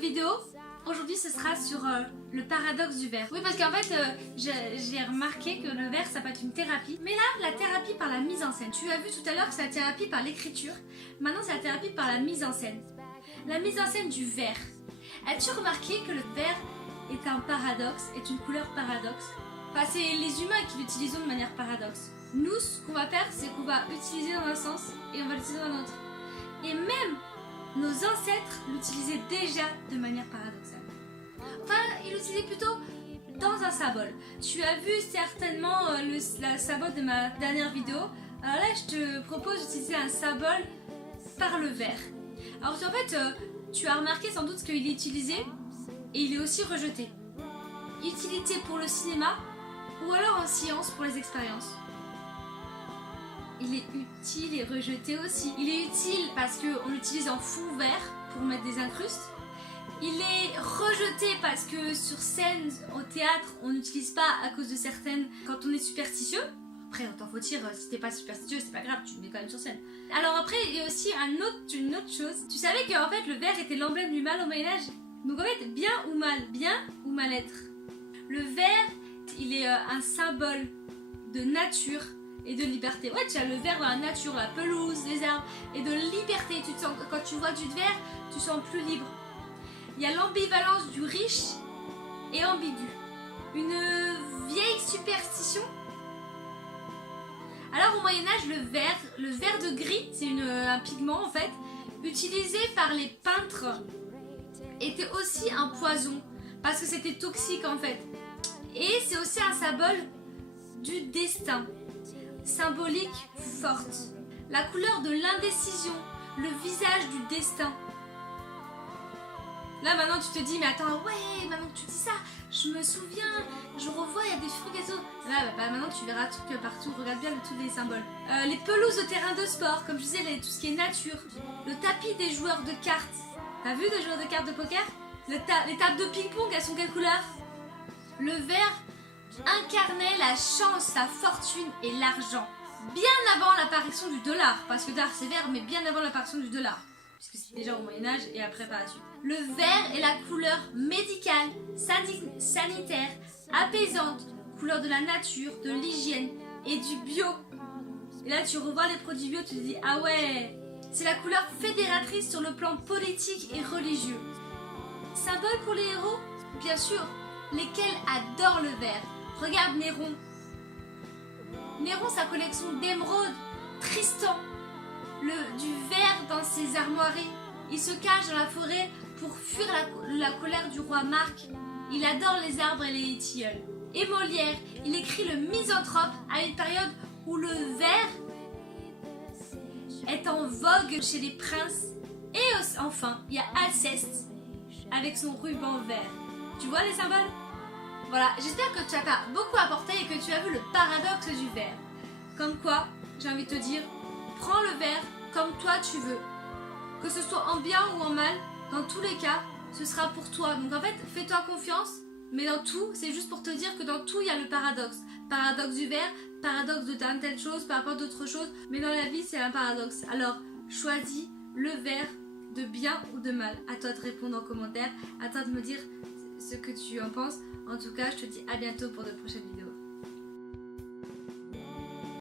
vidéo, aujourd'hui ce sera sur le paradoxe du verre. Oui, parce qu'en fait j'ai remarqué que le verre ça peut être une thérapie. Mais là, la thérapie par la mise en scène. Tu as vu tout à l'heure que c'est la thérapie par l'écriture. Maintenant c'est la thérapie par la mise en scène. La mise en scène du verre. As-tu remarqué que le verre est un paradoxe, est une couleur paradoxe? Enfin, c'est les humains qui l'utilisent de manière paradoxe. Nous, ce qu'on va faire, c'est qu'on va utiliser dans un sens et on va l'utiliser dans l'autre. Et même nos ancêtres l'utilisaient déjà de manière paradoxale. Enfin, ils l'utilisaient plutôt dans un symbole. Tu as vu certainement la symbole de ma dernière vidéo. Alors là, je te propose d'utiliser un symbole par le verre. Alors en fait, tu as remarqué sans doute qu'il est utilisé et il est aussi rejeté. Utilité pour le cinéma ou alors en science pour les expériences. Il est utile et rejeté aussi. Il est utile parce qu'on l'utilise en fond vert pour mettre des incrustes. Il est rejeté parce que sur scène, au théâtre, on n'utilise pas à cause de certaines quand on est superstitieux. Après, autant faut dire, si t'es pas superstitieux, c'est pas grave, tu le mets quand même sur scène. Alors après, il y a aussi une autre chose. Tu savais qu'en fait, le verre était l'emblème du mal au Moyen-Âge? Donc en fait, bien ou mal être. Le verre, il est un symbole de nature et de liberté. Ouais, tu as le verre dans la nature, la pelouse, les arbres, et de liberté. Tu te sens, quand tu vois du verre, tu te sens plus libre. Il y a l'ambivalence du riche et ambigu. Une vieille superstition. Alors au Moyen-Âge, le verre de gris, c'est un pigment en fait, utilisé par les peintres, était aussi un poison, parce que c'était toxique en fait. Et c'est aussi un symbole du destin, symbolique forte. La couleur de l'indécision, le visage du destin. Là maintenant tu te dis, mais attends, ouais, maintenant que tu dis ça, je me souviens, je revois, il y a des fruits gâteaux. Là, maintenant tu verras truc partout, regarde bien tous les symboles. Les pelouses de terrain de sport, comme je disais, tout ce qui est nature. Le tapis des joueurs de cartes. T'as vu des joueurs de cartes de poker? Les tables de ping-pong, elles sont quelle couleur? Le vert incarnait la chance, la fortune et l'argent. Bien avant l'apparition du dollar, parce que dollar c'est vert, mais bien avant l'apparition du dollar. Puisque c'est déjà au Moyen-Âge et après par la suite. Le vert est la couleur médicale, sanitaire, apaisante, couleur de la nature, de l'hygiène et du bio. Et là tu revois les produits bio, tu te dis, ah ouais, c'est la couleur fédératrice sur le plan politique et religieux. Symbole pour les héros? Bien sûr, lesquels adorent le vert. Regarde Néron. Néron, sa collection d'émeraudes, Tristan, du verre dans ses armoiries. Il se cache dans la forêt pour fuir la colère du roi Marc. Il adore les arbres et les tilleuls. Et Molière, il écrit le Misanthrope à une période où le vert est en vogue chez les princes. Et enfin, il y a Alceste avec son ruban vert. Tu vois les symboles? Voilà, j'espère que ça t'a beaucoup apporté et que tu as vu le paradoxe du verre. Comme quoi, j'ai envie de te dire, prends le verre comme toi tu veux. Que ce soit en bien ou en mal, dans tous les cas, ce sera pour toi. Donc en fait, fais-toi confiance, mais dans tout, c'est juste pour te dire que dans tout, il y a le paradoxe. Paradoxe du verre, paradoxe de telle chose par rapport à d'autres choses, mais dans la vie, c'est un paradoxe. Alors, choisis le verre de bien ou de mal. À toi de répondre en commentaire, à toi de me dire ce que tu en penses. En tout cas, je te dis à bientôt pour de prochaines vidéos.